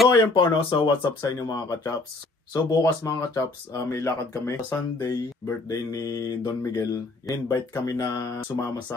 So ayan po no, so what's up sa inyo mga kachaps. So bukas mga kachaps, may lakad kami. Sa Sunday, birthday ni Don Miguel. Invite kami na sumama sa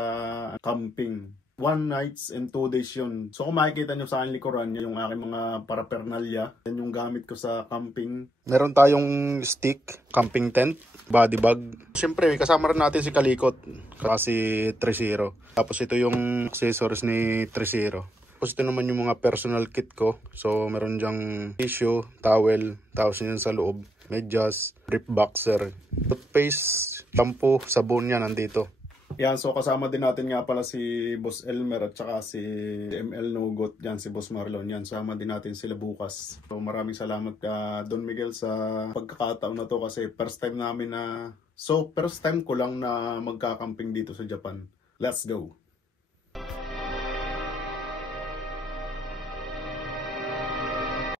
camping. 1 nights and 2 days yun. So kung makikita nyo sa aking likuran, yung aking mga paraphernalia. Yan yung gamit ko sa camping. Meron tayong stick, camping tent, body bag. Siyempre kasama rin natin si Kalikot, kasi 3-0. Tapos ito yung accessories ni 3-0. Tapos ito naman yung mga personal kit ko. So meron dyang tissue, towel, tapos yun sa loob, medyas, rip boxer, toothpaste, shampoo, sabon yan nandito. Yan, so kasama din natin nga pala si Boss Elmer at saka si ML Nugot, yan si Boss Marlon, yan sama din natin sila bukas. So maraming salamat Don Miguel sa pagkakataon na to kasi first time namin na, so first time ko lang na magkakamping dito sa Japan. Let's go!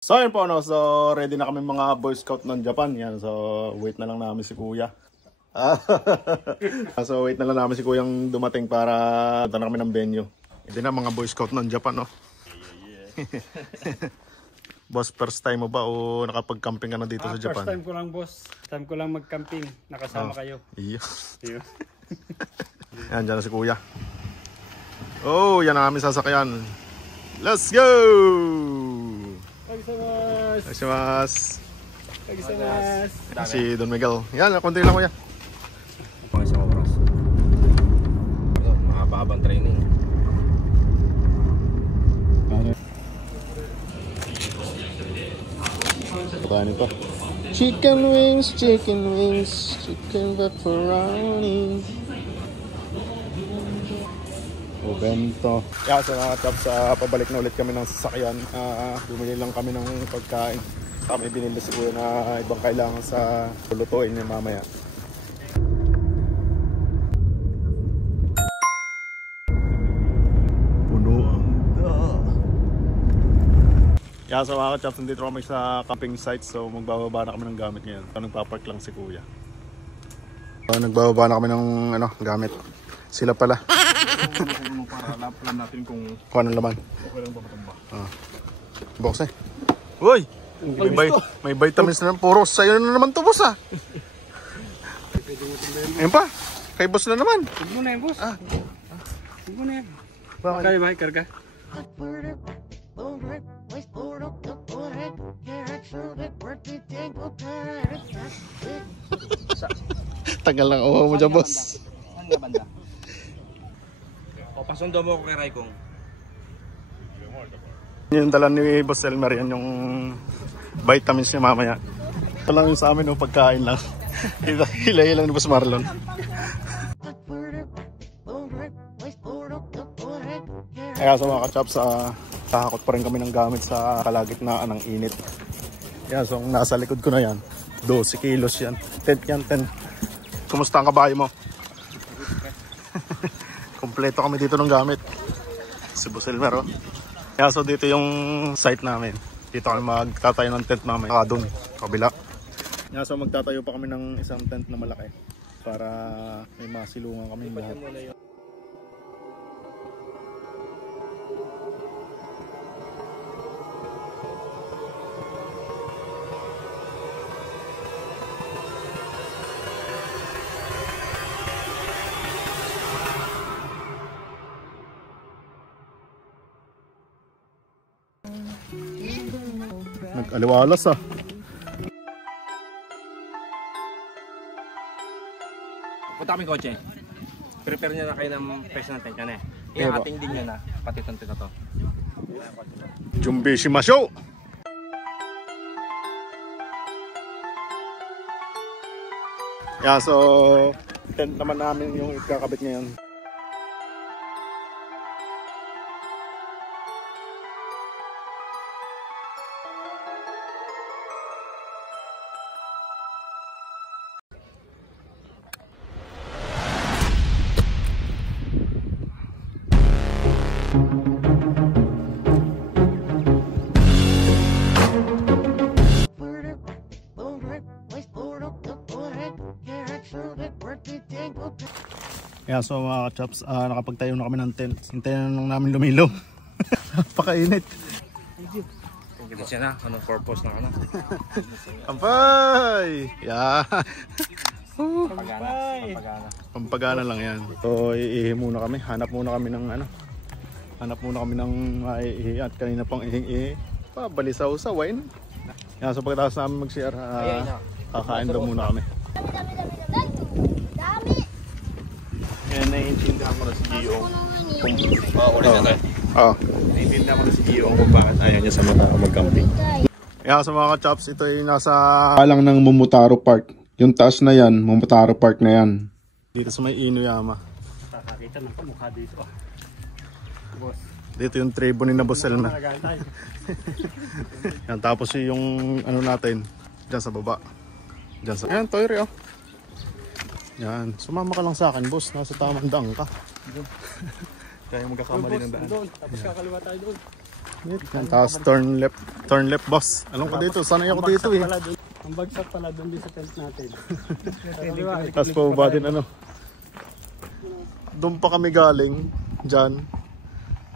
So yun po no, so ready na kami mga Boy Scout ng Japan. Yan, so wait na lang namin si Kuya. So wait na lang namin si Kuyang dumating para punta na kami ng venue. Hindi na mga Boy Scout ng Japan no. Boss, first time mo ba o nakapag-camping ka na dito sa Japan? First time ko lang boss. Time ko lang mag-camping. Nakasama kayo. Iyo. Yan, dyan na si Kuya. Oh, yan ang aming sasakyan. Let's go! Si Don Miguel. Yan, konti lang Kuya. Mga isang oras. Mahaba-habang training. Pagkain ito. Chicken wings, chicken pepperoni. O bento. Kaya sa mga chaps, pabalik na ulit kami ng sasakyan. Bumili lang kami ng pagkain. Kami binili siguro na ibang kailangan sa lutuin niya mamaya. Puno ang da. Kaya sa mga chaps, nandito kami sa camping site. So magbababa na kami ng gamit ngayon. So, nagpapark lang si Kuya. So, nagbababa na kami ng gamit. Sila pala. Para alam natin kung anong laman. Okay lang ba matamba? Box eh. Uy! May vitamins na naman. Puro sa'yo na naman to boss Ayun pa. Kay boss na naman. Huwag mo na yan boss. Huwag mo na yan. Bakit? Kaya ba? Karga? Tagal lang uwa mo dyan boss. Ano nga banda? O pasundo mo ko kay Raikong. Yung dala ni Boss Elmer, yan yung vitamins niya mamaya. Ito lang yung sa amin yung pagkain lang. Hilay lang ni Boss Marlon. Kaya sa mga kachaps, kakakot pa rin kami ng gamit sa kalagitnaan ng init. Yan, so nasa likod ko na yan. 12 kilos yan. Tent yan, tent. Kumusta ang kabayo mo? Kompleto kami dito ng gamit. Si Boss Elmer oh. Kaya so dito yung site namin. Dito kami magtatayo ng tent namin. Doon, kabila. Kaya so magtatayo pa kami ng isang tent na malaki. Para may masilungan kami lahat. Nag-aliwalas Punta kami kotse. Prepare niya na kayo ng presyo ng tent yan Ating din niya na. Pati itong tent na to. Jumbi shimasho! Yeah, so Tent naman namin yung ikakabit ngayon. Yeah, so mga ka-chops, nakapagtayo na kami ng tent. Hintayin na lang namin lumilom. Napakainit. Ganito siya na, anong purpose ng ano? Kampay! Yeah! Pampagana. Pampagana lang yan. So iihi muna kami, hanap muna kami ng maiihi at kanina pang ihing-ihi. Pabalisaw sa wine. Yeah, so pagkatapos namin mag-share, kakain daw muna kami. Kaya naiintindihan ko na si Gio naiintindihan ko na si Gio kung bakit ayaw niya sa mag-camping. Kaya sa mga ka-chops, ito ay nasa alang ng Momotaro Park. Yung taas na yan, Momotaro Park na yan. Dito sa may Inuyama. Kakakita ng kamukha dito. Boss. Dito yung tribo ni Nabosel na. Yan, tapos yung ano natin, dyan sa baba. Dyan sa... Ayan, Toyre oh. Yan, sumama ka lang sa akin, boss. Nasa tamang daan ka. Kaya magkakamali ng daan. Doon, tapos kakaliwa tayo doon. Yan, tapos turn left, boss. Alam ko dito, sanay ako dito eh. Ang bagsak pala doon din sa tent natin. Tapos pababa din ano. Doon pa kami galing, dyan.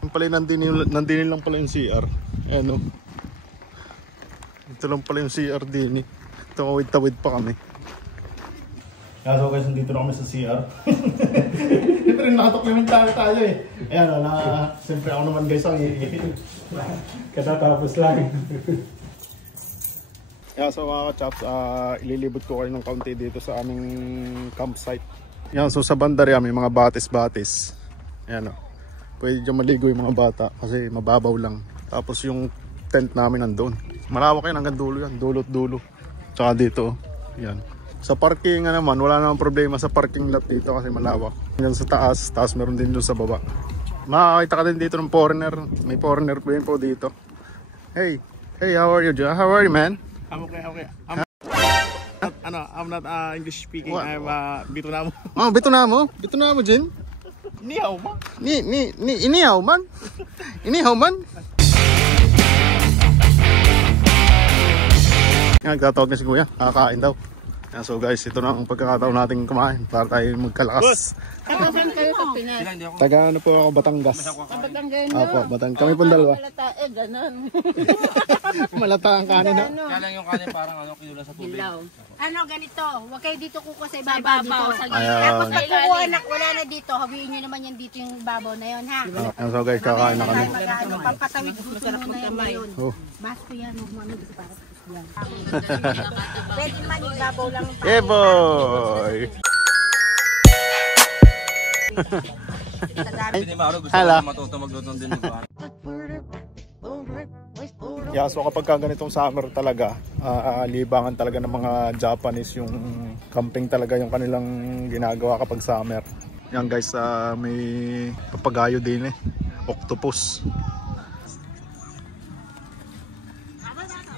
Yung pala nandinin lang pala yung CR. Ano. Ito lang pala yung CR din eh. Tawid pa kami. So guys, nandito na kami sa CR. Siyempre nakadokumentary tayo eh. Ayan, siyempre ako naman guys ang Katatapos lang. Yeah, so mga ka-chops, ililibot ko kayo ng kaunti dito sa aming campsite. Yan, so sa bandari may mga batis-batis. Ayan o. Pwede dyan maligo yung mga bata kasi mababaw lang. Tapos yung tent namin nandun. Malawak yan hanggang dulo yan, dulo-dulo. Tsaka dito, yan. Sa parking naman, wala namang problema sa parking lot dito kasi malawak. Hanggang sa taas, meron din doon sa baba. Makakita ka din dito ng foreigner. May foreigner po din po dito. Hey, how are you, Joe? How are you, man? I'm okay. I'm not English speaking. What? I'm Vietnam. Oh, Vietnam, Jin? Ni hao ma. Inihaw man? Inihaw man? Nagtatawag na si Kuya, kakain daw. So guys, ito na ang pagkakataon nating kumain para tayo magkalakas. Saan kayo sa Pinas? Taga ano po ako, Batangas. Batangas Opo, Batangas. Kami pong dalawa. Malata ganon. Malata ang kanin na. Kaya lang yung kanin parang ano, kinula sa tubig. Ano ganito, huwag kayo dito kuko sa ibabaw dito. Ayan. Tapos pagkukuha anak, wala na dito. Hawiin nyo naman yan dito yung babaw na yun ha. So guys, kakain na kami. Pampatawid gusto muna yan ngayon. Oh. Basko yan, huwag mo ano para yan. Pwede naman yung babaw lang. Yeah boy! Hindi Maro, gusto Hala. ko matuto magluto din dito. Yeah, so kapag ganitong summer talaga, libangan talaga ng mga Japanese yung camping talaga yung kanilang ginagawa kapag summer. Yan guys, may papagayo din eh, octopus.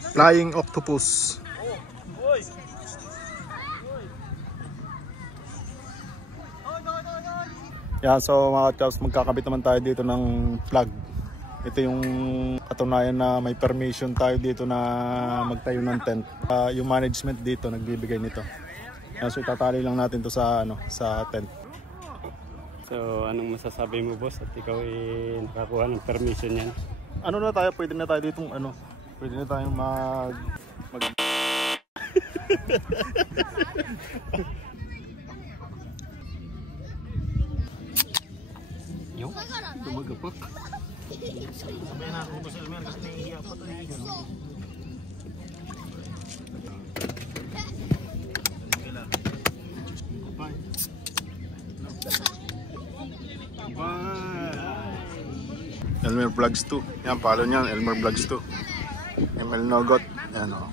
Flying octopus. Yan, so mga chops, magkakabit naman tayo dito ng flag. Ito yung katunayan na may permission tayo dito na magtayo ng tent. Yung management dito nagbibigay nito. Yan, so itatali lang natin to sa sa tent. So, anong masasabi mo, boss? At ikaw nakakuha ng permission yan? Ano na tayo, pwede na tayo ditong pwede na tayong mag Yung? Tumagapak. Sabihin na ako sa Elmer kasi nahihiya pa tayo. Elmer Vlogs 2. Yan, follow niyan, Elmer Vlogs 2. ML Nogot. Yan o.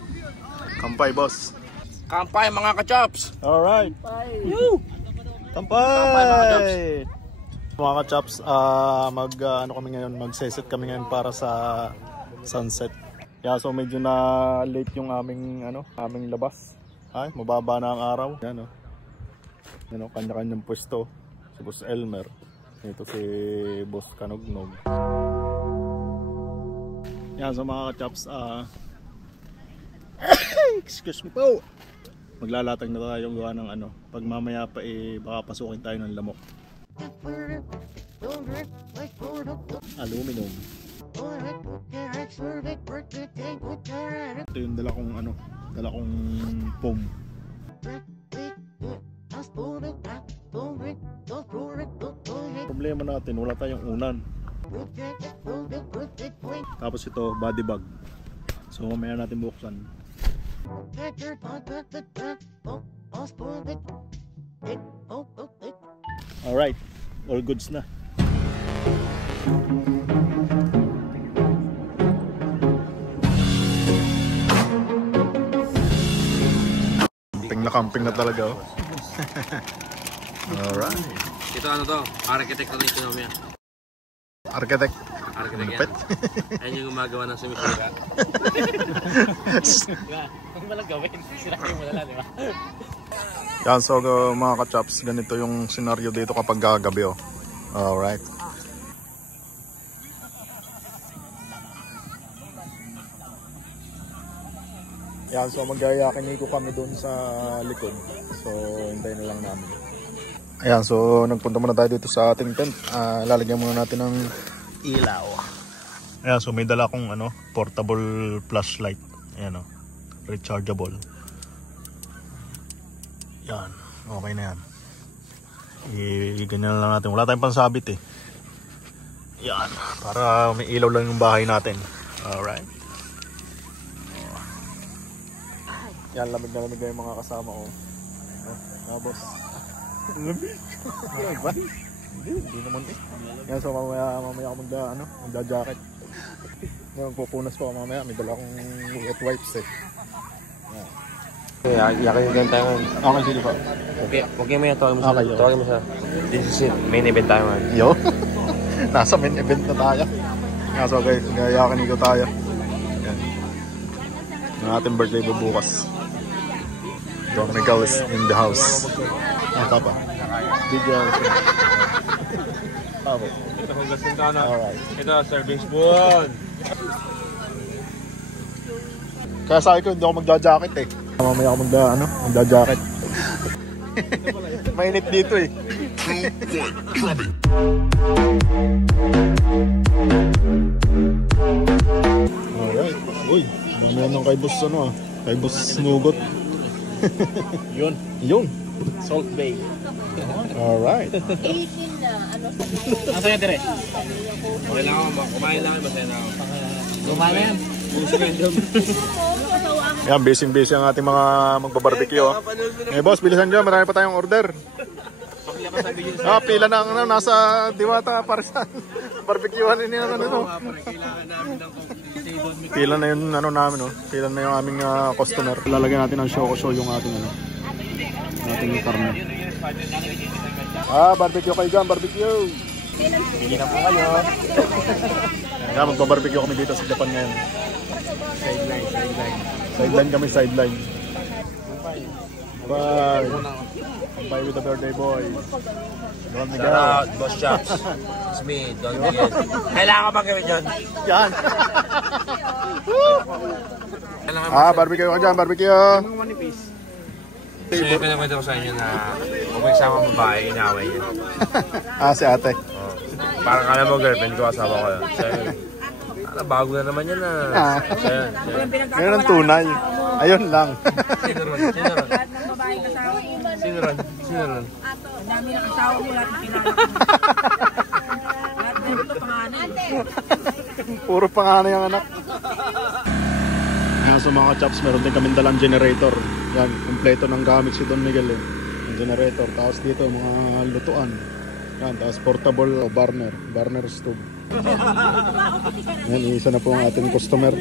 Kampay, boss. Kampay mga ka-chops! Alright. Kampay! Mga ka-chops, kami ngayon, mag-set kami ngayon para sa sunset. Kaya so medyo na late yung aming labas. Ay, mababa na ang araw. Yan o. Yan o, kanya-kanyang pwesto. Si Boss Elmer. Ito si Boss Kanognog. Yan, so mga ka-chops, excuse me po. Maglalatag na tayo gawa ng pag mamaya pa baka pasukin tayo ng lamok. Aluminum. Ito yung dala kong foam. Problema natin, wala tayong unan. Tapos ito, body bag. So mamaya natin buksan. Alright, all goods na. Camping na talaga oh. Alright. Ito to? Architect na ekonomiya. Architect yan. Ayun yung gumagawa ng sumisira. Kung walang gawin, sirahin mo na lang, di ba? Yan, so mga ka-chops, ganito yung senaryo dito kapag gabi oh. Alright. Yan, so mag-yayakin ko kami doon sa likod. So hintayin na lang namin. Ayan, so nagpunta muna tayo dito sa ating tent. Lalagyan muna natin ng ilaw. Ayan, so may dala akong portable flashlight. Ayan o, rechargeable. Yan, okay na yan. Ganyan lang natin. Wala tayong pansabit eh. Yan, para may ilaw lang yung bahay natin. Alright. Yan, lamig na yung mga kasama ko. Boss. Lamig? Ba? Hindi naman eh. Yan, so mamaya ako magda-jacket. Magpupunas ko mamaya. May dala akong wet wipes eh. Yakin yung ganun tayo man. Okay, sige po. Okay mo yan, tawagin mo siya. This is it, main event tayo man. Yo? Nasa main event na tayo. Yan, so guys, yakin ko tayo. Yan. Ang ating birthday bubukas. Don Miguel is in the house. Ito pa. Video. Pabo. Ito kung gusto ka na. Alright. Ito, serving spoon. Kaya sa akin ko, hindi ako magda-jacket eh. Mamaya ako magda-jacket. Mainit dito eh. Alright. Uy, bumili ng kay Boss kay Boss Nugot. Yun. Salt Bay. Alright. 18 na, Asa yan, Tere? Okay lang ako, kumain lang, masaya na ako. Lumayan na yan. Yan, busy ang ating mga magbabarbecue. Boss, bilisan dyan. Marami pa tayong order. Pila na ang nasa Diwata para sa barbecuehan din yung Pila na yung namin Pila na yung aming customer. Lalagyan natin ng show yung ating ating karne. Barbecue kayo dyan, barbecue. Bigyan na po kayo. Yan, magbabarbecue kami dito sa Japan ngayon. Sideline kami, sideline. Bye. Bye with the birthday boy. Don Miguel. Shout out, Boss Chops. It's me, Don Miguel. Kailangan ka bang gawin yun? Yan. Barbecue ka dyan, barbecue. So yung pinakwento ko sa inyo na kung may kasama babae, inaway yun. Si ate. Parang kala mo girlfriend ko, asawa ko yun. So, bago na naman yan So, Ngayon ang tunay. Ayun lang. Sino ron? Sino ron? Ang dami ng asawa mo, lahat ng kilala ko. Lahat ng ito, panganay. Puro panganay ang anak. Yan, sa mga chops, meron din kami dalang generator. Yan, kumpleto ng gamit si Don Miguel eh. Yung generator. Tapos dito, mga lutuan. Yan, tapos portable burner stove. Yan, isa na po ang ating customer.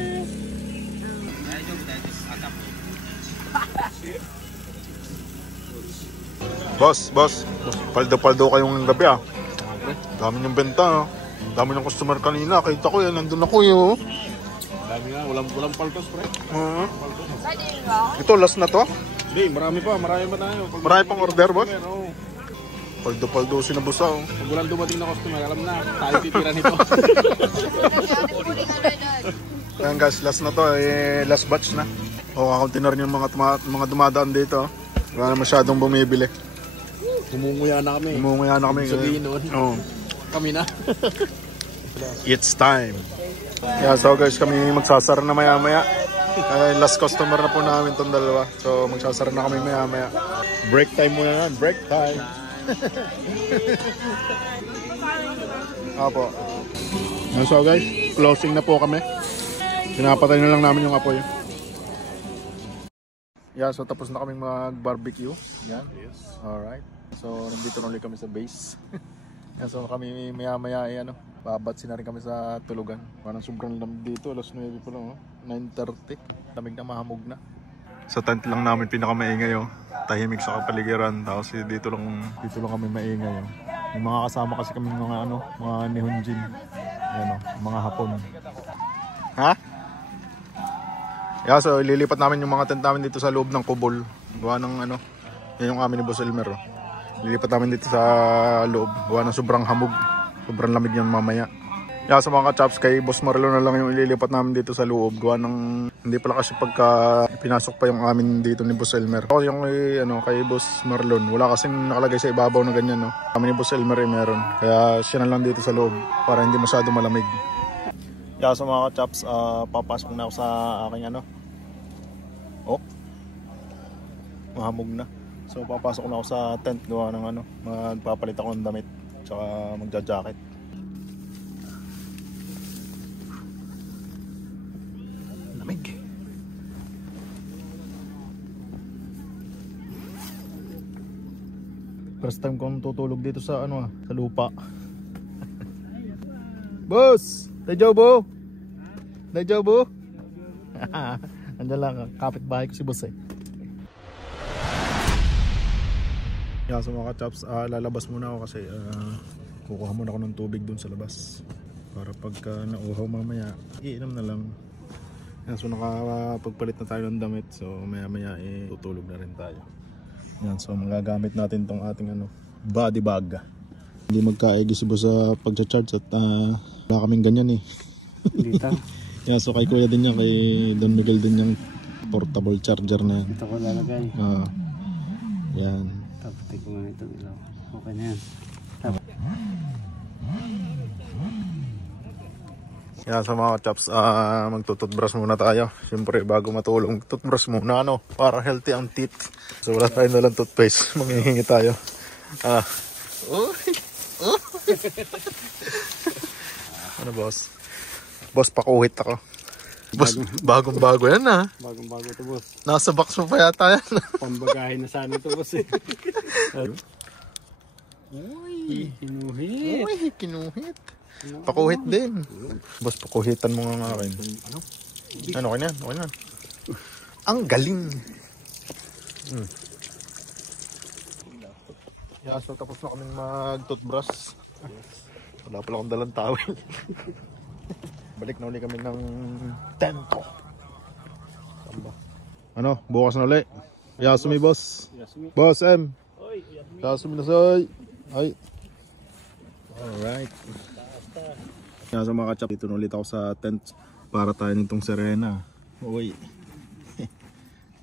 Boss. Paldo-paldo kayong gabi ah. Dami niyong benta ah. Dami ng customer kanina. Kita ko yan. Nandun ako yun. Dami nga, walang paltos, pre. Ito, last na to. Hindi, marami pa tayo. Marami pang order, boss. Oo. Paldo-paldo si Nabusa oh. Pag walang dumating na customer, alam na, tayo titira nito. Ayan guys, last na to. Last batch na. O, kakaunti na rin yung mga dumadaan dito. Wala na masyadong bumibili. Gumunguya na kami. Umuunguya na kami. Sabihin noon. Oo. Kami na. It's time. Yeah, so guys, kami magsasara na maya-maya. Last customer na po namin itong dalawa. So magsasara na kami maya-maya. Break time muna na. Break time. Apo. So guys, closing na po kami. Pinapatay na lang namin yung apoy. Yeah, so tapos na kaming mag-barbecue. Yan. Yes. Alright. So nandito na ulit kami sa base. Yan, so kami maya-maya babatsin na rin kami sa tulugan. Parang sobrang lamig dito, alas 9 pa lang, 9:30. Lamig na, mahamog na. Sa tent lang namin pinakamaingay tahimik sa kapaligiran. Tapos dito lang kami maingay Yung mga kasama kasi kami mga Nihonjin. Yan mga Hapon. Ha? Yeah, so ililipat namin yung mga tent namin dito sa loob ng kubol. Gawa ng yan yung amin ni Boss Elmer. Lilipat namin dito sa loob. Gawa ng sobrang hamog. Sobrang lamig yan mamaya. Yeah, sa mga chaps, kay Boss Marlon na lang yung ililipat namin dito sa loob. Gawa ng hindi pala kasi pagka pinasok pa yung amin dito ni Boss Elmer. O yung kay Boss Marlon, wala kasing nakalagay sa ibabaw na ganyan. Kami ni Boss Elmer meron. Kaya siya na lang dito sa loob para hindi masyado malamig. Yeah, sa mga chaps, papasok na ako sa aking mahamog na. So papasok na ako sa tent, gawa ng magpapalit ako ng damit tsaka magja-jacket. Lamig. First time kong tutulog dito sa sa lupa. Boss, Dajobo. Andiyan lang, kapitbahay ko si Boss Yeah, so mga chaps, lalabas muna ako kasi kukuha muna ako ng tubig dun sa labas para pagka nauhaw mamaya iinom na lang. Yeah, so nakapagpalit na tayo ng damit, so maya maya tutulog na rin tayo. Yan, so magagamit natin tong ating body bag. Hindi magkaigi si Boss sa pagcha-charge at wala kaming ganyan Dito. Yeah, so kay Kuya din yan, kay Don Miguel din yung portable charger na yan. Dito ko lalagay. Yan. Tapos ko nga itong ilaw. Okay na yan. Yan, sa mga chaps, magtututbrush muna tayo. Siyempre bago matulong, toothbrush muna para healthy ang teeth. So wala tayo nalang toothpaste. Manghihingi tayo. Ano boss? Boss, pakuhit ako. Boss, bagong-bago yan Bagong-bago ito, boss. Nasa box mo pa yata yan. Pambagahin na sana ito, boss Uy, kinuhit. Uy, kinuhit. Pakuhit din. Boss, pakuhitan mo nga akin. Okay na. Ang galing. Yeah, so tapos na kaming mag-toothbrush. Wala pala akong dalang towel. Balik na uli kami ng tento. Bukas na uli. Yasumi, boss. Boss M. Yasumi na say. Ay. Alright. Yan, sa mga kachap, dito na ulit ako sa tent para tayo nitong Serena. Uy.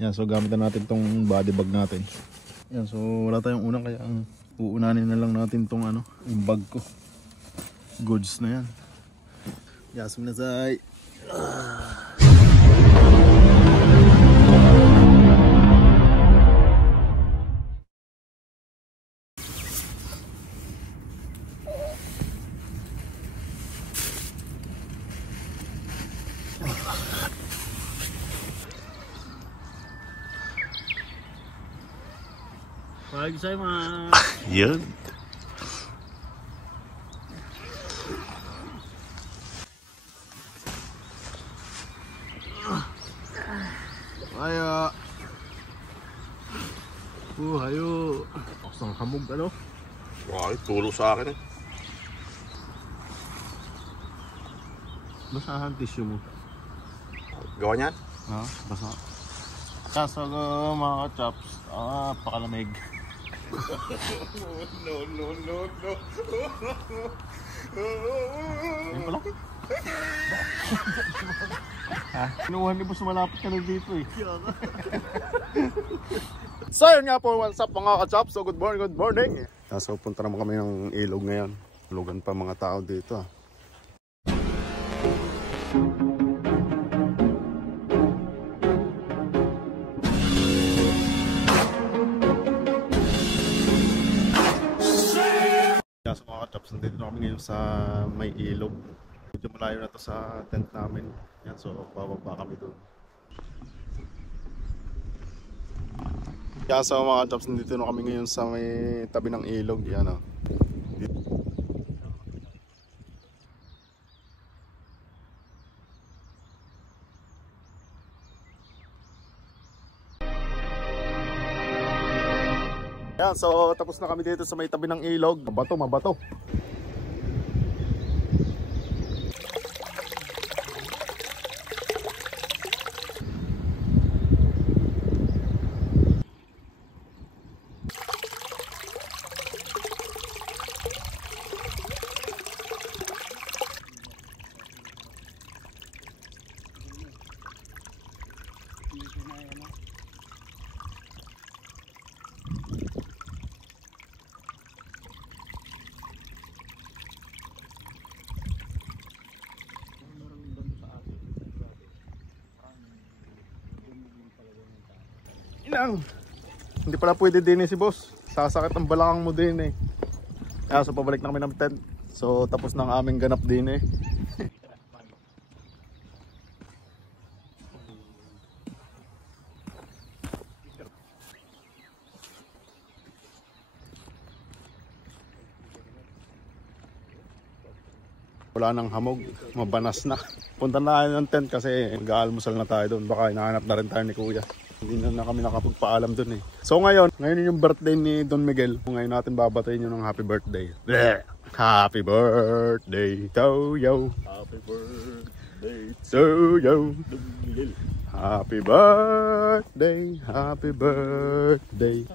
Yan, so gamitan natin tong body bag natin. Yan, so wala tayong unang, kaya ang uunanin na lang natin tong yung bag ko. Goods na yan. Yasumi na say. Pag sa'yo mga... Yan. Hayo. Hayo. hamog ano? Wow, tulo sa akin eh. Basahan tissue mo. Gawa niyan? Ha? Basa. Kaso mga ka-chops, pakalamig. No. Ayun pala. Ha? Kinuha ni boss, malapit ka na dito eh. So yun nga po, what's up mga ka-chops? So good morning. So punta naman kami ng ilog ngayon. Lugan pa mga tao dito. So mga ka-chops, nandito na kami ngayon sa may ilog. Medyo malayo na to sa tent namin. Yan, so bababa kami doon. Kaya sa mga ka-chops, nandito na kami ngayon sa may tabi ng ilog. Yan o. Yan, so tapos na kami dito sa may tabi ng ilog. Mabato. Inang, hindi pala pwede din si boss. Sasakit ang balakang mo din eh. Kaya so pabalik na kami ng tent. So tapos na ang aming ganap din eh. Wala nang hamog, mabanas na. Punta na tayo ng tent kasi mag-aalmusal na tayo doon. Baka hinahanap na rin tayo ni kuya. Hindi na kami nakapagpaalam dun eh. So ngayon yung birthday ni Don Miguel. Ngayon natin babatayin yun ng happy birthday. Bleh! Happy birthday to you. Happy birthday to you, Don Miguel. Happy birthday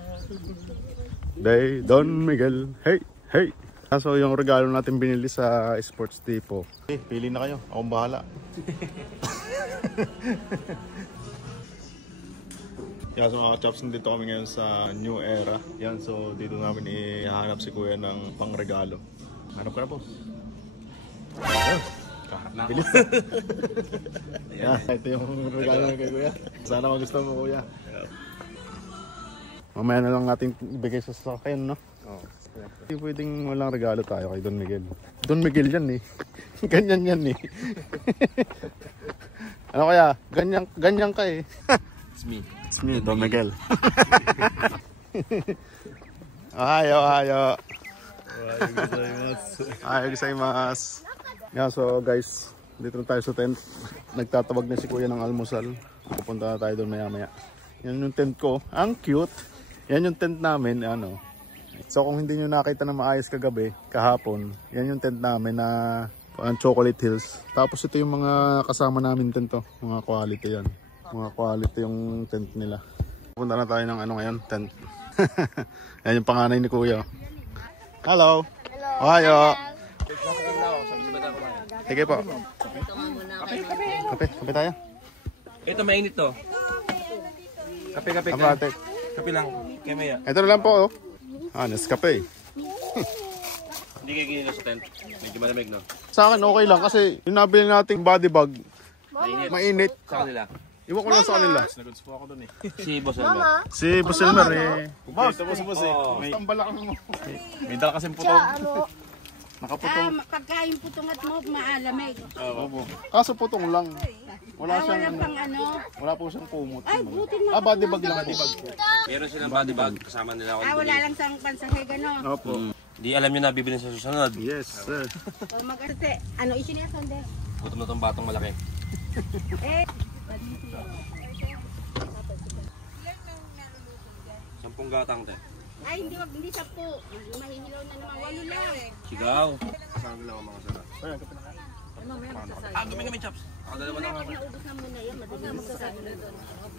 Don Miguel. Hey. So yung regalo natin binili sa Sports Depot. Pili na kayo, akong bahala. Yan, so mga ka-chops, nandito kami ngayon sa New Era. Yan, so dito namin ihahanap si kuya ng pangregalo. Hanap ka na, boss. Ayan. Bilis na. Yan, ito yung regalo ng kay kuya. Sana magustuhan mo, kuya. Mamaya na lang natin ibigay sa sasakyan, no? Oo. Hindi pwedeng walang regalo tayo kay Don Miguel. Don Miguel yan eh. Ganyan yan eh. Ano kaya? Ganyan ka eh. It's me, Don Miguel. Ohayo. Ohayo gozaimasu. Yeah, so guys, dito na tayo sa tent. Nagtatawag na si kuya ng almusal. Pupunta na tayo doon maya. Yan yung tent ko. Ang cute. Yan yung tent namin. Ano. So kung hindi nyo nakita na maayos kagabi, kahapon, yan yung tent namin na Chocolate Hills. Tapos ito yung mga kasama namin tent to. Mga quality yan. Mga quality yung tent nila. Punta na tayo ng ano ngayon, tent. Yan yung panganay ni kuya. Hello. Ohayo. Sige po. Kape tayo. Ito mainit to. Kape. Kape lang. Kaya maya. Ito na lang po oh. Nescafe. Hindi kayo ginilo sa tent. Medyo malamig, no? Sa akin okay lang kasi yung nabili nating body bag, mainit. Sa kanila. Iwan ko lang sa kanila. Naguds po ako dun eh. Si Boss Elmer. Si Boss Elmer eh. Boss eh. May tambalak mo. May dala kasing putong. Nakaputong. Pagkain putungat mo, maalamig. Opo. Kaso putong lang. Wala siyang Walang pang ano. Wala po siyang kumot. Ay, buti mo. Body bag lang po. Meron silang body bag. Kasama nila ako. Wala lang sang pansahig ano. Opo. Di alam nyo na bibili sa susunod. Yes, sir. Pag mag-arte, ano isiniyasan de? Gutom na tong batang malaki. Eh, 10 gatang, te. Ay, hindi 10. Mahihilaw na naman. 8 lang. Sigaw. Gawin kami chops. Dalawa na kami. Naubos na muna yan. Madali na magsasabi na doon.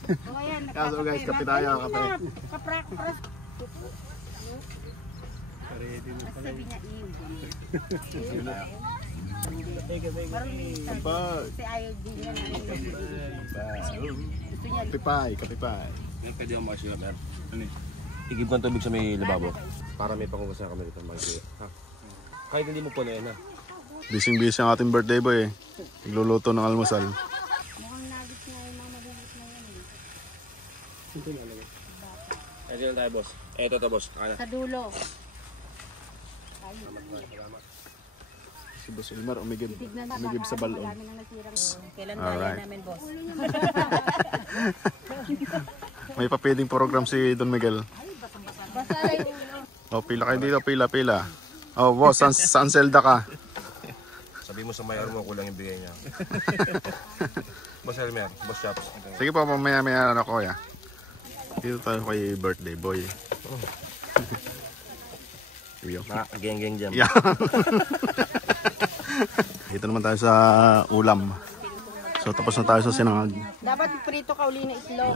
O ayan, Kaso guys, kape tayo, kape. kaprak-pras. Sabi niya, kasi ayaw din yan. Kapipay, kapipay. Pwede ako makasiya, mer. Igib ko ang tubig sa may lababo. Para may pangugas na kami dito. Kahit hindi mo po na yan, ha? Busy-busy ang ating birthday boy eh. Nagluluto ng almusal. Mukhang nagit na yung mga malilit na yan. Ito lang tayo, boss. Ito to, boss. Sa dulo. Si Boss Elmer umigib. Tignan na Umigib sa balon. Marami nang natirang. Kailan Alright. kaya namin, boss? May pa-feeding program si Don Miguel. Basta Oh, pila kayo dito, pila. Oh, boss, saan selda ka? Sabi mo sa mayor mo, kulang yung bigay niya. Boss Elmer, boss chops. Sige po, mamaya ano ko ya. Dito tayo kay birthday boy. Yo. Geng jam. Yeah. Dito naman tayo sa ulam. So tapos na tayo sa sinangag. Dapat prito ka uli na itlog.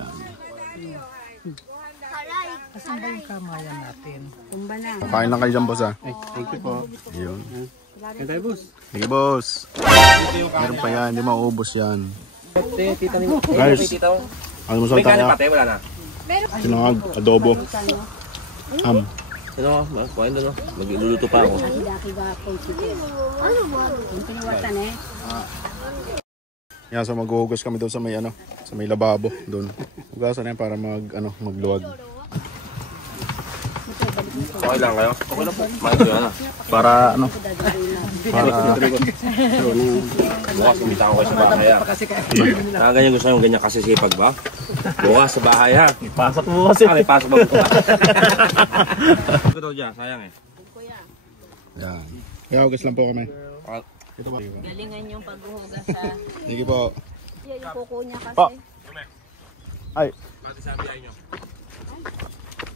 Saan ba yung kamayan natin? tumba na. Kain lang kayo dyan, boss ha. Thank you po. Yun. Yan tayo, boss. Sige, boss. Meron pa yan, hindi mauubos yan. Tita ni mo. Guys, Tita mo. ano mo May kanin tayo? pati, wala na. Sinangag, adobo. Ano, kuhain doon. Magluluto pa ako. Daki gapon sige. Ano mo? Yung pinuwatan eh. Yan, so maghuhugas kami doon sa may ano, sa may lababo doon. Hugasan yan para magluwag. Okay lang kayo? Okay lang po. Main ko yan, Para ano? Para Bukas, kumita ko kayo sa bahay, ha? Ganyan gusto yung ganyan kasi sipag ba? Bukas sa bahay, ha? Pasok mo kasi. May pasok ba bukas? Ito dyan, sayang eh. yan. Kaya hugas lang po kami. Ito ba? Galingan yung paghuhugas sa... Sige po. Yung kuko niya kasi. Pa. Ay, Pati sabi ay nyo.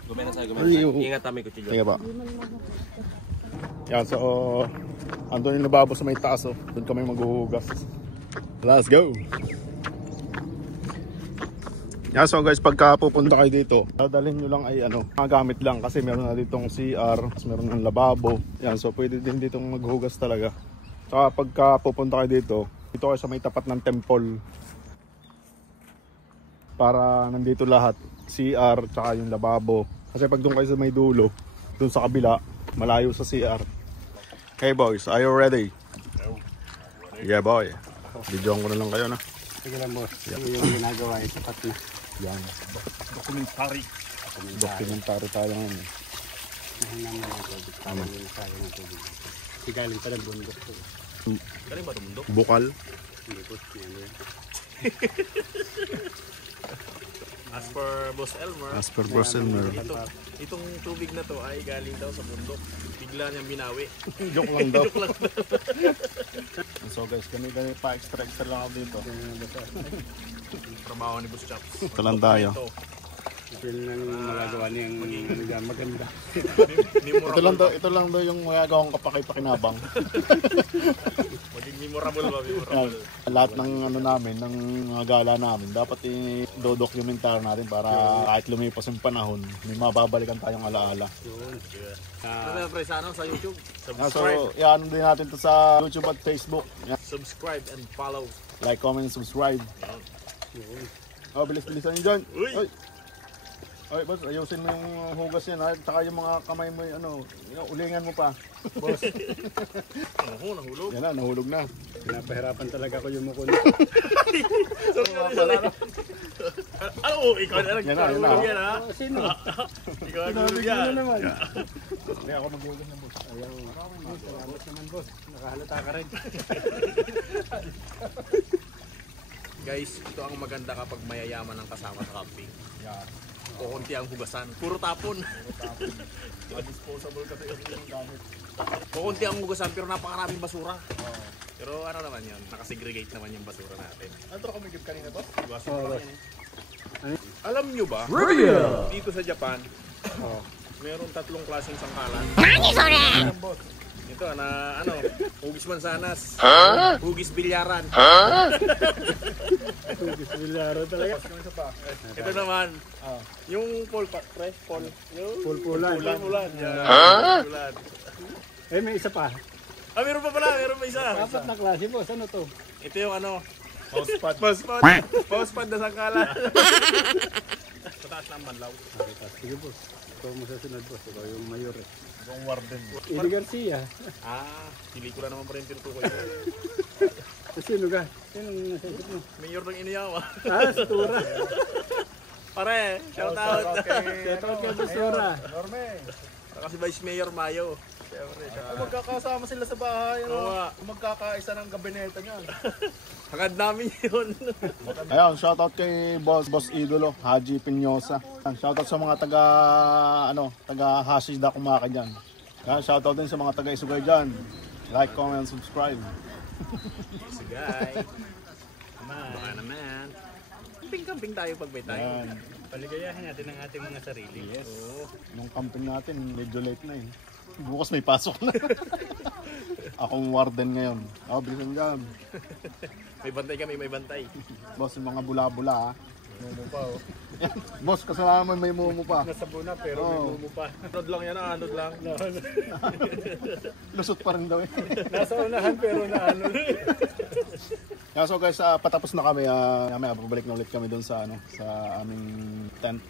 Gumena sa'yo, Ay, oo. Ingat kami kutsilyo. sige po. Yan, so andun yung lababo sa may taas, oh. Doon kami maghuhugas. Let's go! Yan, so guys, pagka pupunta kayo dito, dadalhin nyo lang ay mga gamit lang kasi meron na ditong CR, meron ng lababo. Yan, so pwede din ditong maghugas talaga. Saka pagka pupunta kayo dito kayo sa may tapat ng temple. Para nandito lahat, CR, tsaka yung lababo. Kasi pag doon kayo sa may dulo, doon sa kabila, malayo sa CR. Okay boys, are you ready? Yeah boy. Videoan ko na lang kayo na. Sige lang, boss. Yung ginagawa ay sapat na. Yan. Dokumentary. Dokumentary tayo ngayon. Mahinang na lang tubig. Tama yung sabi ng tubig. Kasi galing pa ng bundok to. Galing ba ito mundo? Bukal. Hindi, boss. Yan yan. As per Boss Elmer, As per Brussels. itong tubig na to ay galing daw sa bundok. Bigla niyang binawi. Joke lang daw. So guys, kami pa extra lang ako dito. Trabaho ni Boss Chops. Ito lang tayo. Ito lang magagawa niyang maganda. Ito lang daw yung magagawang kapaki-pakinabang. Maging memorable ba? Memorable. Lahat ng namin, ng mga gala namin, dapat i-documentar natin para kahit lumipas yung panahon, may mababalikan tayong alaala. Ano pre sa YouTube? So, yan din natin to sa YouTube at Facebook. Yan. Subscribe and follow. Like, comment, subscribe. Oh, bilis-bilisan nyo dyan. Uy! Ay, boss, ayusin mo yung hugas yan, ha? Tsaka yung mga kamay mo, ulingan mo pa. Boss. Nahulog. Yan na, nahulog na. Pinapahirapan talaga ko yung mukha. Sorry. Ano? Ikaw na lang. Yan na, yan na. Yan ha? Sino? Ikaw ang nahulog yan. naman. Hindi ako maghugas ng boss. Ayaw. Salamat naman, boss. Nakahalata ka rin. Guys, ito ang maganda kapag mayayaman ang kasama sa camping. Kukunti ang hugasan. Puro tapon. Disposable kasi yung gamit. Kukunti ang hugasan pero napakaraming basura. Pero ano naman yun, nakasegregate naman yung basura natin. Ano ito kumigib kanina to? Basura lang yan eh. Alam nyo ba? Dito sa Japan, Meron 3 klaseng sangkalan. Boss. Ito na ano, hugis mansanas. Hugis bilyaran. Hugis bilyaro talaga. Ito naman. Yung fresh pol. Yung Pulpulan. Pulpulan. Pulpulan. Eh, may isa pa. Meron pa pala, meron pa isa. 4 na klase, boss. Ano to? Ito yung ano, Pauspad na sangkalan. Sa taas ng banlaw. Sige, boss. Ikaw mo sa sunod, boss. Ikaw yung mayor eh. Yung warden. Ili Garcia. Pili ko na naman pa rin tinutukoy. Sino ka? Sino ang nasa isip mo? Mayor ng Iniyawa. Si Tura. Pare, shout out. Shout out kay Boss Tura. Kasi Vice Mayor Mayo. Magkakasama sila sa bahay. Oo nga. Magkakaisa ng gabinete niyan. Hangad namin yun. Ayan, shoutout kay Boss Idolo, Haji Pinyosa. Shoutout sa mga taga Hashida Kumaka dyan. Ayan, shoutout din sa mga taga Isugay dyan. Like, comment, subscribe. Sigay. Baka naman. Camping tayo pag may tayo. Ayan. Paligayahin natin ang ating mga sarili. Yes. Nung camping natin, medyo late na eh. Bukas may pasok na. Akong warden ngayon. Bilisan dyan. May bantay kami, may bantay. Boss, yung mga bula-bula ha. Mumu pa oh. Boss, kasama may mumu pa. Nasa buna pero may mumu pa. Anod lang yan, anod lang. Lusot pa rin daw eh. Nasa unahan pero naano. So guys, patapos na kami. Mamaya babalik na ulit kami doon sa sa aming tent.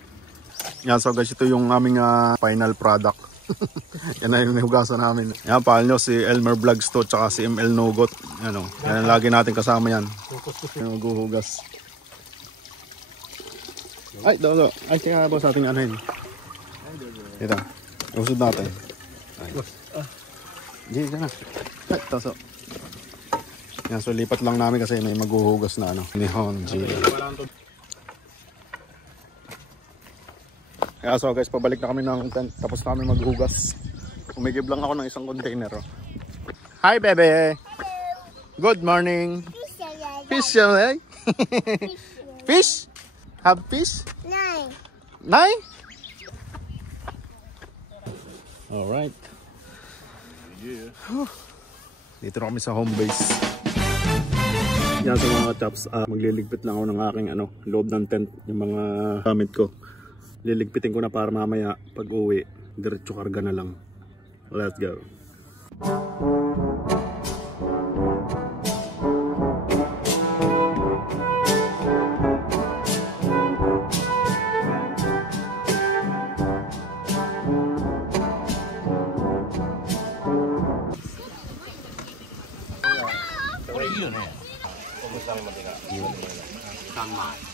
Yan, so guys, ito yung aming final product. Yan na yung nahugasan namin. Yan, pahal nyo si Elmer Vlogs to, tsaka si ML Nogot. Yan o, yan lagi natin kasama yan. Yung maghuhugas. Ay, daw. Ay, kaya boss natin ano yun. Ito, usod natin. Diyan ka na. Ay, taso. Yan, so lipat lang namin kasi may maghuhugas na ano. Nihon, G. Kaya so guys, pabalik na kami ng tent. Tapos na kami maghugas. Umigib lang ako ng isang container. Oh. Hi, bebe! Good morning! Fish, eh? Fish? Have fish? Nine. Nine? Alright. Dito na kami sa home base. Yan sa mga chaps, magliligpit lang ako ng aking loob ng tent, yung mga gamit ko. Liligpitin ko na para mamaya pag uwi, diretso karga na lang. Let's go.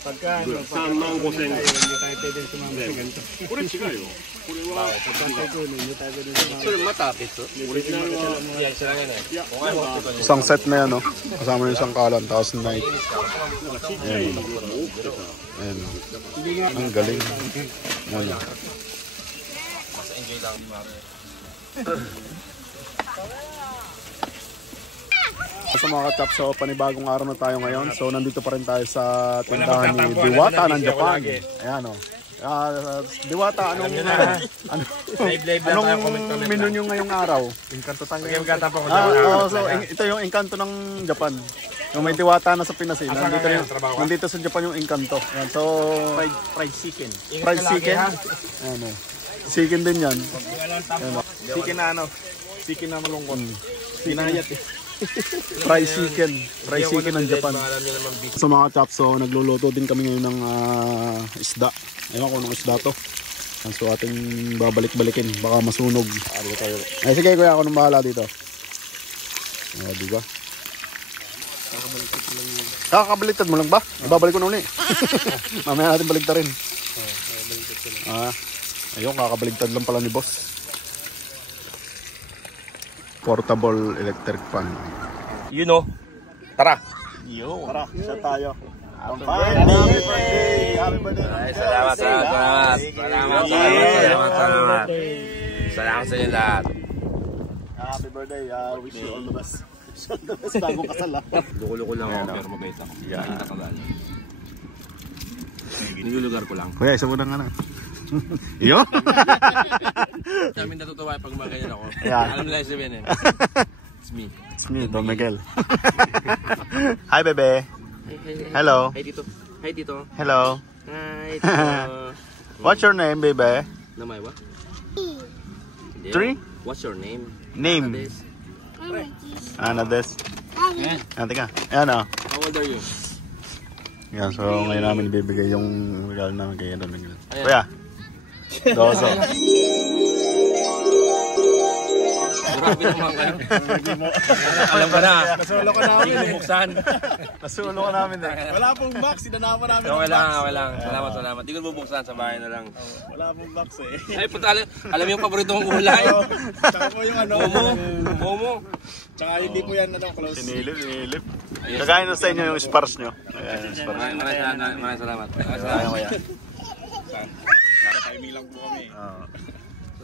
Pagka samang kusen. Hindi tayo pwede sumama sa ganito. Kore chigai yo. Kore wa Hindi tayo pwede sumama. sore mata bitsu. Original wa Isang set na yan, no? Kasama yung isang kalan, tapos night. Ayan. Ayan. Ang galing. Ayan. Sa mga ka-chaps, so panibagong araw na tayo ngayon. So nandito pa rin tayo sa tindahan ni Diwata ng Japan. Ayan o. Diwata, anong menu nyo ngayong araw? Encanto tayo. So ito yung Encanto ng Japan. Yung may Diwata na sa Pinas eh. Nandito sa Japan yung Encanto. Ayan, so Fried chicken. fried chicken. Ayan o. Chicken din yan. Chicken na chicken na malungkot. Pinayat eh. Fried chicken ng Japan. Sa mga chaps, so nagluluto din kami ngayon ng isda. Ayun ko ng isda to. So ating babalik-balikin, baka masunog. Ay sige kuya, ako nang bahala dito. Di ba? Kakabaliktad mo lang ba? Babalik ko na uli. Mamaya natin baligtad rin. Ayun, kakabaligtad lang pala ni boss. Portable electric fan. You know. Tara. Tara, isa tayo. Happy birthday. Salamat. Salamat sa inyo lahat. Happy birthday. Wish you all the best. Bagong kasal ha. Luko-luko lang ako pero mabait ako. Nilulugar ko lang. Kuya, isa mo na nga na. Yun. Sa amin natutuwa pag magayon ako. Yeah. Alam nila yung sabihin eh. It's me. It's me, Don Miguel. Hi, bebe. Hello. Hi, Tito. Hi, Tito. Hello. Hi, Tito. What's your name, bebe? Namay ba? 3? What's your name? Name. Ana des. Ayan, teka. Ayan o. How old are you? Yan, so ngayon namin ibibigay yung regalo namin kay Don Miguel. Kuya. Doso. Grabe naman kayo. Alam ka na. Nasulo ka namin Hindi ko buksan. Nasulo ka namin eh. Wala pong box, sinanapan namin. Okay lang, okay lang. Salamat. Hindi ko bubuksan sa bahay na lang. Wala pong box eh. Ay, puta, alam mo yung paborito kong kulay? Tsaka po yung ano. Momo. Tsaka hindi po yan close. Sinilip. Kagayin na sa inyo yung spars nyo. Ayan, spars. Maraming salamat. Ayan, kuya. Timing lang po kami.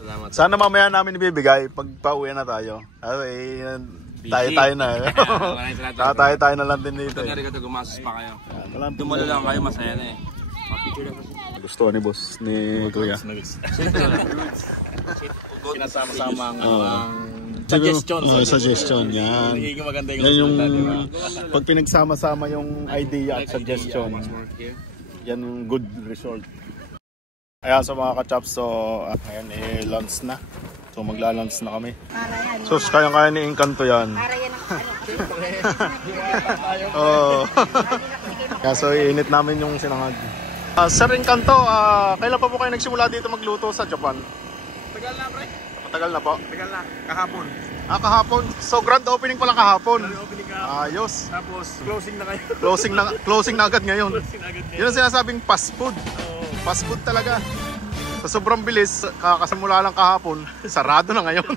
Salamat. Sana mamaya namin ibibigay pag pauwi na tayo. Ay, tayo na. Tayo na lang din dito. Kanyari ka ito, gumasos pa kayo. Dumalo lang kayo, masaya na eh. Picture lang kasi. Gusto ni boss, ni kuya. Kinasama-sama ang suggestion. Suggestion, yan. Hindi maganda Yan yung pag pinagsama-sama yung idea at suggestion. Yan yung good result. Ayan, so mga ka-chops, so ayan, lunch na. So magla-lunch na kami. So kaya ni Encanto yan. Para yan ang Oo. Kaya so iinit namin yung sinangag. Sir Encanto, kailan pa po kayo nagsimula dito magluto sa Japan? Tagal na, pre. Matagal na po? Tagal na. Kahapon. Kahapon. So grand opening pala kahapon. Opening ka. Ayos. Tapos closing na kayo. Closing na agad ngayon. Closing agad Yun ang sinasabing fast food. Fast food talaga. Sa sobrang bilis, kakasimula lang kahapon, sarado na ngayon.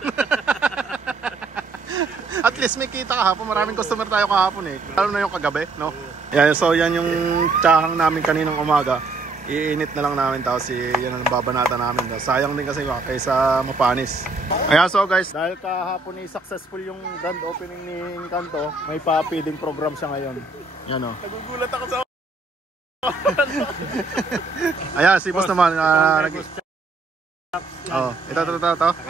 At least may kita kahapon. Maraming customer tayo kahapon eh. Lalo na yung kagabi, no? Yan, so yan yung tsahang namin kaninang umaga. Iinit na lang namin, tapos yan ang babanata namin. Sayang din kasi kaysa mapanis. Ayan, so guys, dahil kahapon ay successful yung grand opening ni Encanto, may pa-feeding program siya ngayon. Yan o. Nagugulat ako sa Ayan, si boss naman. Ito.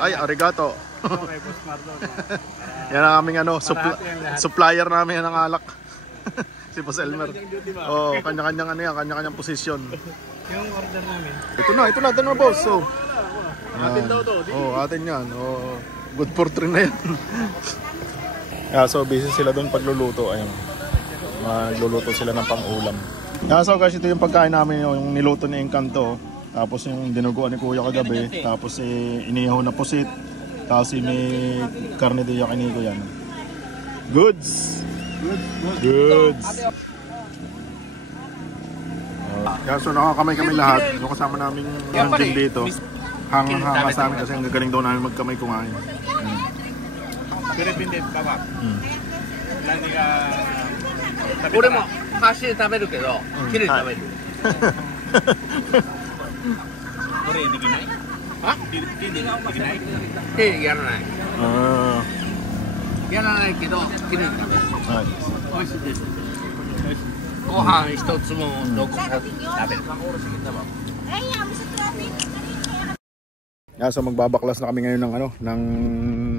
Ay, arigato. Okay, boss Marlon. Yan ang aming supplier namin ng alak. Si Boss Elmer. Oh, kanya-kanyang posisyon. Yung order namin. Ito na boss. So. atin daw to. Atin yan. Good for 3 na yan. Yeah, so busy sila doon pagluluto. Ayun. Magluluto sila ng pang-ulam. Yeah, so guys, ito yung pagkain namin, yung niluto ni Encanto. Tapos yung dinuguan ni Kuya kagabi. Tapos inihaw na pusit. Tapos may karne de yakinigo yan. Goods! Yeah, so nakakamay kami lahat. Yung kasama namin nandiyan dito. Hanga sa amin kasi ang gagaling daw namin magkamay kumain. Philippine baba. Nani ga 俺も箸で食べるけど、切れて食べる。これできない？あ？手できない？手やらない。Ah, やらないけど、切れて食べる。 ay. 美味しいです。ご飯一つもどこか食べる。 Yeah, so magbabaklas na kami ngayon ng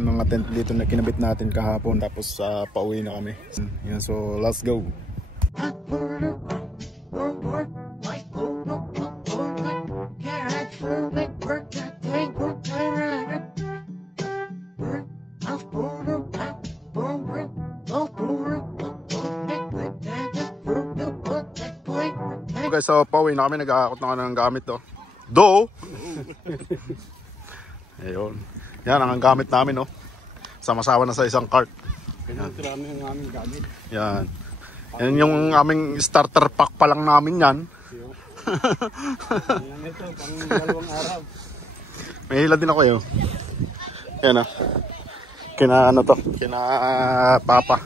mga tent dito na kinabit natin kahapon, tapos pauwi na kami. Yan, so let's go. Okay, so pauwi na kami, nag-aakot na kami ng gamit to. Ayun. Yan ang gamit namin, no. Sama-sama na sa isang cart. Ganyan karami ang aming gamit. Yan. Yan yung aming starter pack pa lang namin yan. Yan ito, pang 2 araw. May hila din ako yun. Yan ah. Kina Papa.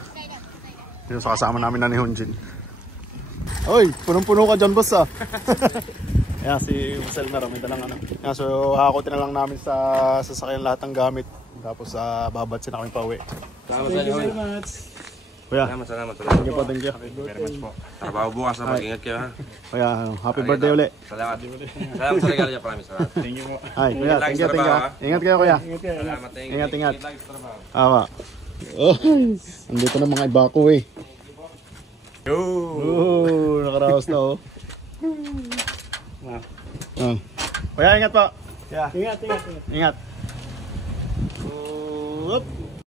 Yung sa kasama namin na ni Hunjin. Oy, punong-puno ka dyan, boss ah. Yan, si Selmer, may dalang Yan, so hakotin na lang namin sa sasakyan lahat ng gamit. Tapos babatsin na kami pa uwi. Thank you very much. Kuya, Salamat. thank you po, thank you. Very much po. Trabaho bukas na mag-ingat kayo ha. Kuya, happy birthday uli. Salamat. Salamat sa regalo niya, promise. Salamat. Thank you po. Ay, kuya, Ingat thank you, sa thank you. trabaho, Ingat kayo, kuya. Salamat. Thank you. Ingat. Ingat lagi sa trabaho. Awa. Oh, andito na mga iba ko eh. Yo! Oh, nakaraos na oh. Ah. Kuya, ingat po. Ingat. Ingat. Up.